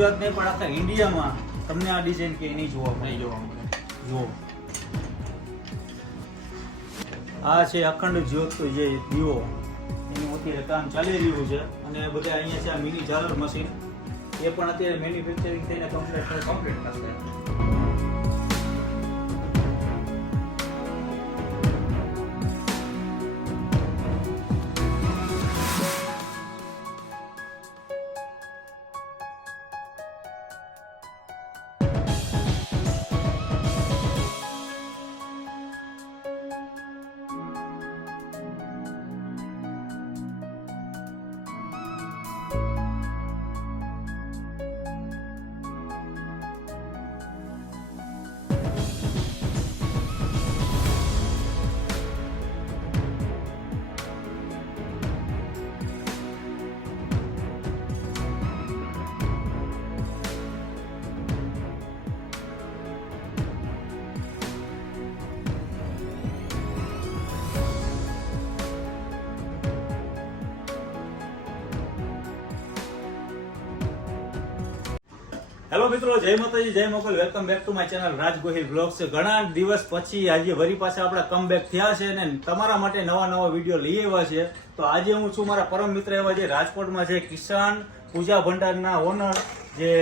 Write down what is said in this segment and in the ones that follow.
ગુજરાત નહીં પણ આખા ઇન્ડિયામાં તમને આ ડિઝાઇન કે નહીં જોવા મળે. જુઓ આ છે અખંડ જ્યોત જે દીવો એનું અત્યારે કામ ચાલી રહ્યું છે અને બધા અહીંયા છે આ મિની ઝાલર મશીન એ પણ અત્યારે મેન્યુફેક્ચરિંગ થઈને કમ્પ્લીટ થશે. હેલો મિત્રો, જય માતાજી, જય મોકલ. Welcome back to my channel Raj Gohil blogs. ઘણા દિવસ પછી આજે વરી પાસે આપણા કમબેક થયા છે અને તમારા માટે નવા વિડીયો લઈ આવ્યા છે. તો આજે હું છું મારા પરમ મિત્ર એવા જે રાજકોટમાં છે કિસાન પૂજા ભંડારના ઓનર જે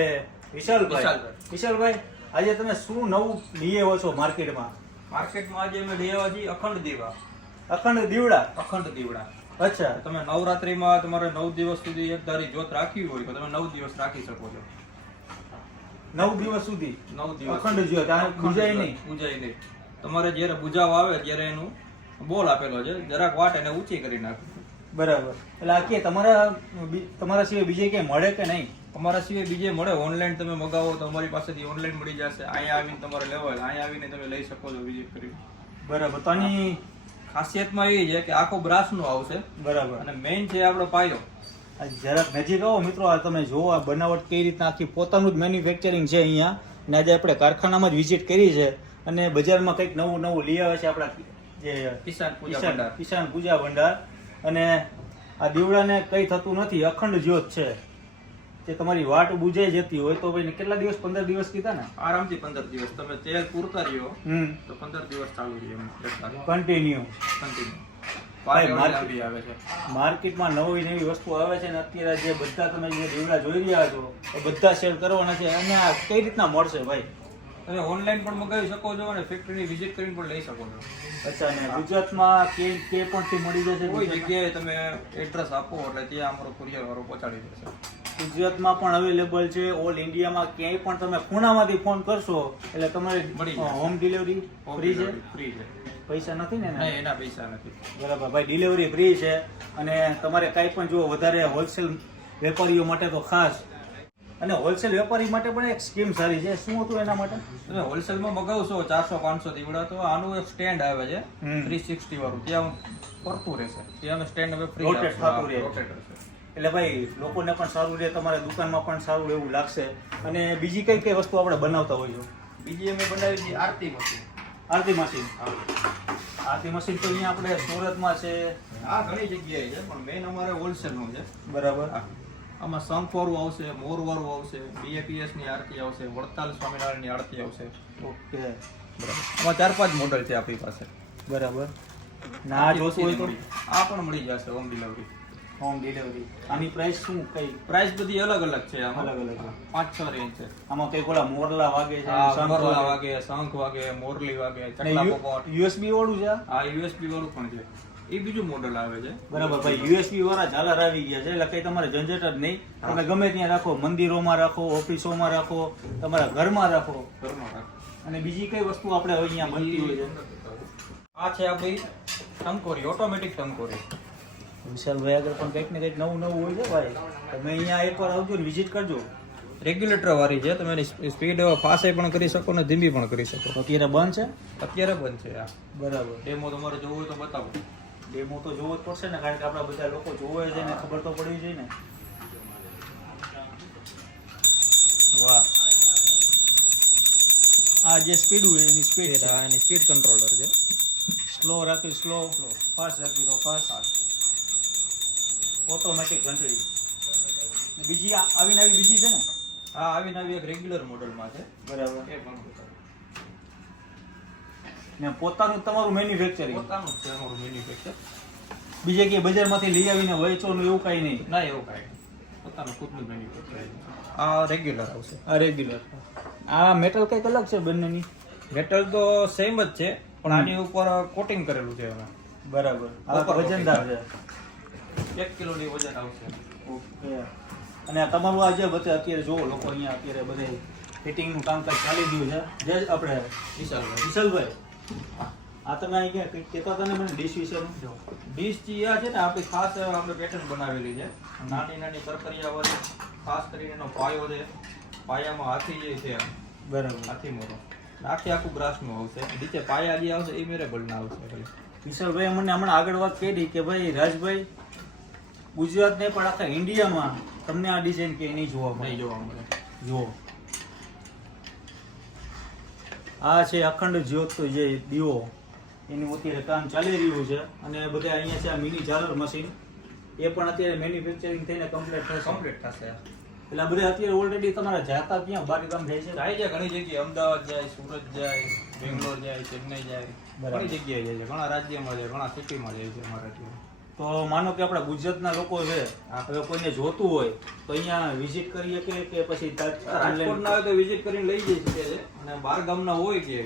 વિશાલભાઈ. આજે તમે શું નવું લઈ આવ્યો છો માર્કેટમાં? આજે અમે લઈ આવ્યા છીએ અખંડ દીવડા. અચ્છા, તમે નવરાત્રીમાં તમારે 9 દિવસ સુધી એક ધારી જ્યોત રાખવી હોય તો તમે 9 દિવસ રાખી શકો છો. 9 દિવસ સુધી 9 દિવસ અખંડ જ્યોત પૂજાય નહીં. તમારે જયારે પૂજાવા આવે ત્યારે એનું બોલ આપેલો છે, જરાક વાટ એને ઊંચી કરી નાખવી. બરાબર. એટલે આ કે તમારા સિવાય બીજે ક્યાંય મળે કે નહીં? તમારા સિવાય બીજે મળે. ઓનલાઈન તમે મગાવો તો અમારી પાસેથી ઓનલાઈન મળી જશે. અહીંયા આવીને તમારે લેવા અહીંયા આવીને તમે લઈ શકો છો વિઝિટ કરી. બરાબર. તો આની ખાસિયતમાં એ છે કે આખો બ્રાસનો આવશે. બરાબર. અને મેઇન છે આપણો પાયો. જરાક નજીક આવો મિત્રો, આ તમે જોવો આ બનાવટ કઈ રીતના આખી પોતાનું જ મેન્યુફેક્ચરિંગ છે અહીંયા. અને આજે આપણે કારખાનામાં જ વિઝિટ કરી છે અને બજારમાં કંઈક નવું લઈ આવે છે આપણા જે કિસાન પૂજા ભંડાર. અને આ દીવડાને કઈ થતું નથી, અખંડ જ્યોત છે જે તમારી વાટ બુજાઈ જતી હોય તો ભાઈ કેટલા દિવસ? 15 દિવસ કીધા ને? આરામથી 15 દિવસ તમે તેલ પૂરતા રહ્યો તો 15 દિવસ ચાલુ રહે કન્ટિન્યુ. માર્કેટમાં નવી વસ્તુ આવે છે ને અત્યારે જે બધા તમે જે દીવડા જોઈ રહ્યા છો એ બધા શેર કરવાના છે. અને આ કઈ રીતના મળશે ભાઈ? તમે ઓનલાઈન પણ મગાવી શકો છો અને ફેક્ટરીની વિઝિટ કરીને પણ લઈ શકો છો. અચ્છા, ને ગુજરાતમાં કે પણ મળી જશે? કોઈ જગ્યાએ તમે એડ્રેસ આપો એટલે ત્યાં અમારો કુરિયર વાળો પહોંચાડી દેશે. ગુજરાતમાં પણ અવેલેબલ છે. ઓલ ઇન્ડિયામાં ક્યાંય પણ તમે ખૂણામાંથી ફોન કરશો એટલે તમારે હોમ ડિલિવરી ફ્રી છે. પૈસા નથી ને? એના પૈસા નથી. બરાબર ભાઈ, ડિલિવરી ફ્રી છે. અને તમારે કાંઈ પણ જો વધારે હોલસેલ વેપારીઓ માટે તો ખાસ, અને હોલસેલ વેપારી માટે પણ એક સ્કીમ સારી છે. શું હતું એના માટે? તમે હોલસેલમાં મગાવશો 400-500 દીવડા તો આનું એક સ્ટેન્ડ આવે છે 360 વાળું, ત્યાં ફરતું રહેશે. ત્યાં સ્ટેન્ડ હવે ફ્રી થતું રહે. એટલે ભાઈ લોકોને પણ સારું રહે, તમારા દુકાનમાં પણ સારું એવું લાગશે. અને બીજી કઈ વસ્તુ આપણે બનાવતા હોઈએ? બીજી અમે બનાવી છે આરતી મશીન. આરતી મશીન તો અહીંયા આપણે સુરતમાં છે, આ ઘણી જગ્યાએ છે પણ મેઇન અમારે હોલસેલનું છે. બરાબર. આમાં શંખ વાળું આવશે, મોર વાળું આવશે, BAPS ની આરતી આવશે, વડતાલ સ્વામિનારાયણની આરતી આવશે. ઓકે, બરાબર. આમાં 4-5 મોડલ છે આપણી પાસે. બરાબર. ના જોતું હોય તો આ પણ મળી જશે હોમ ડિલિવરી. આની પ્રાઇસ શું? કઈ પ્રાઇસ બધી અલગ છે. આમાં અલગ 5-6 રેન્જ છે. આમાં કઈ ઓલા મોરલા વાગે છે, મોરલા વાગે, શંખ વાગે, મોરલી વાગે, ચકલા પોપટ. USB વાળું છે? હા, USB વાળું પણ છે. એ બીજું મોડલ આવે છે. બરાબર ભાઈ, USB વાળા ઝાલર આવી ગયા છે એટલે કઈ તમારે ઝંઝટ જ નહીં. તમે ગમે ત્યાં રાખો, મંદિરોમાં રાખો, ઓફિસોમાં રાખો, તમારા ઘરમાં રાખો. અને બીજી કઈ વસ્તુ આપણે અહીંયા બનતી હોય છે? આ છે આપણી ટંકોરી, ઓટોમેટિક ટંકોરી. વિશાલભાઈ આગળ પણ કંઈક ને કંઈક નવું હોય છે ભાઈ. તમે અહીંયા એકવાર આવજો ને વિઝિટ કરજો. રેગ્યુલેટર વાળી છે, તમે એની સ્પીડ ફાસ્ટ પણ કરી શકો ને ધીમી પણ કરી શકો. અત્યારે બંધ છે? અત્યારે બંધ છે. બરાબર. ડેમો તમારે જોવું હોય તો બતાવો. ડેમો તો જોવો જ પડશે ને, કારણ કે આપણા બધા લોકો જોવે છે ને, ખબર તો પડવી જોઈએ ને. વાહ, આ જે સ્પીડ હોય એની સ્પીડ છે, એની સ્પીડ કંટ્રોલર છે. સ્લો રાખી સ્લો, ફાસ્ટ રાખી તો ફાસ્ટ. ઓટોમેટિક ઘંટડી બીજી આવીને આવી બીજી છે ને? આ આવીને આવી એક રેગ્યુલર મોડલમાં છે બરાબર. એ પણ બતાવું. ને પોતાનું તમારું મેન્યુફેક્ચરિંગ, પોતાનું જ છે અમારું મેન્યુફેક્ચર. બીજે કે બજારમાંથી લઈ આવીને વેચવાનું એવું કાંઈ નહીં? ના એવું કાંઈ નહીં. પોતાનું ખુદનું મેન્યુફેક્ચર. આ રેગ્યુલર આવશે. આ રેગ્યુલર. આ મેટલ કંઈક અલગ છે બંનેની? મેટલ તો સેમ જ છે પણ આની ઉપર કોટિંગ કરેલું છે અમે. બરાબર. આ Copper વજનદાર છે. 1 કિલોની વજન આવશે. ઓકે. અને આ તમારું આ જે બધે અત્યારે જુઓ લોકો અહીંયા અત્યારે બધે ફિટિંગનું કામકાજ ચાલી રહ્યું છે, જે આપણે વિશાલભાઈ. વિશાલભાઈ, આ તમે અહીં ક્યાં કંઈક કહેતા હતા ને મને ડીશ વિશેનું? ડીશ જે આ છે ને આપણી ખાસ આપણે પેટર્ન બનાવેલી છે. નાની નાની કરકરિયા વાળી, ખાસ કરીને એનો પાયો છે. પાયામાં હાથી જે છે બરાબર. હાથી મોરો આખે આખું ગ્રાસનું આવશે. નીચે પાયા જે આવશે એ મેરેબલના આવશે ખાલી. વિશાલભાઈ મને હમણાં આગળ વાત કરી કે ભાઈ રાજભાઈ ગુજરાત ને પણ આખા ઇન્ડિયામાં તમને આ ડિઝાઇન કે નહીં જોવા મળે. નહીં જોવા મળે. જુઓ, આ છે અખંડ જ્યોત જે દીવો, એનું અત્યારે કામ ચાલી રહ્યું છે. અને બધા અહીંયા છે આ મિની ઝાલર મશીન, એ પણ અત્યારે મેન્યુફેક્ચરિંગ થઈને કમ્પ્લીટ થશે. કમ્પ્લીટ થશે. એટલે આ બધા અત્યારે ઓલરેડી તમારા જાતા ક્યાં બહાર ગામ જાય છે? જાય છે ઘણી જગ્યાએ. અમદાવાદ જાય, સુરત જાય, બેંગ્લોર જાય, ચેન્નઈ જાય, બરાબર. ઘણી જગ્યાએ જાય છે. ઘણા રાજ્યમાં જાય, ઘણા સિટીમાં જાય છે અમારા ત્યાં. તો માનો કે આપણા ગુજરાતના લોકો છે, હવે કોઈને જોતું હોય તો અહીંયા વિઝિટ કરીએ કે પછી રાજકોટના હોય તો વિઝિટ કરીને લઈ જઈ શકે છે. અને બહાર ગામના હોય કે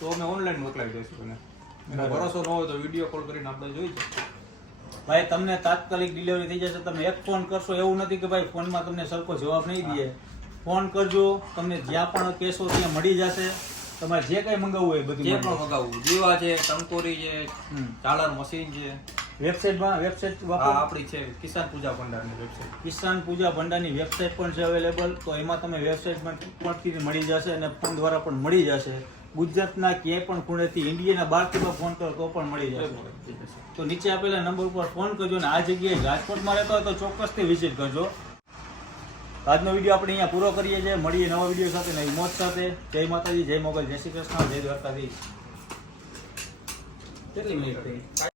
તો અમે ઓનલાઈન મોકલાવી દઈશું એને. એનો ભરોસો ન હોય તો વિડીયો કોલ કરીને આપણે જોઈ શકીએ. ભાઈ તમને તાત્કાલિક ડિલિવરી થઈ જશે. તમે એક ફોન કરશો એવું નથી કે ભાઈ ફોનમાં તમને સરખો જવાબ નહીં દે. ફોન કરજો, તમને જ્યાં પણ કહેશો ત્યાં મળી જશે. તમારે જે કંઈ મંગાવવું હોય એ બધું જે મળી પણ મગાવવું, જીવા છે, ટંકોરી છે, હમ. ચાલર મશીન છે. વેબસાઇટમાં વેબસાઇટ આ વાપરો. આપણી છે કિસાન પૂજા ભંડારની વેબસાઇટ. કિસાન પૂજા ભંડારની વેબસાઇટ પણ છે અવેલેબલ. તો એમાં તમે વેબસાઇટમાં પરથી મળી જશે અને ફોન દ્વારા પણ મળી જશે. ગુજરાતના ક્યાંય પણ ખૂણેથી, ઇન્ડિયાના બહારથી પણ ફોન કરો તો પણ મળી જશે. તો નીચે આપેલા નંબર ઉપર ફોન કરજો. અને આ જગ્યાએ રાજકોટમાં રહેતા હોય તો ચોક્કસથી વિઝિટ કરજો. આજનો વિડીયો આપણે અહીંયા પૂરો કરીએ છીએ. મળીએ નવા વિડીયો સાથે, નવી મોજ સાથે. જય માતાજી, જય મોગલ, જય શ્રી કૃષ્ણ, જય દ્વારકાધીશ. કેટલી મિનિટ થઈ?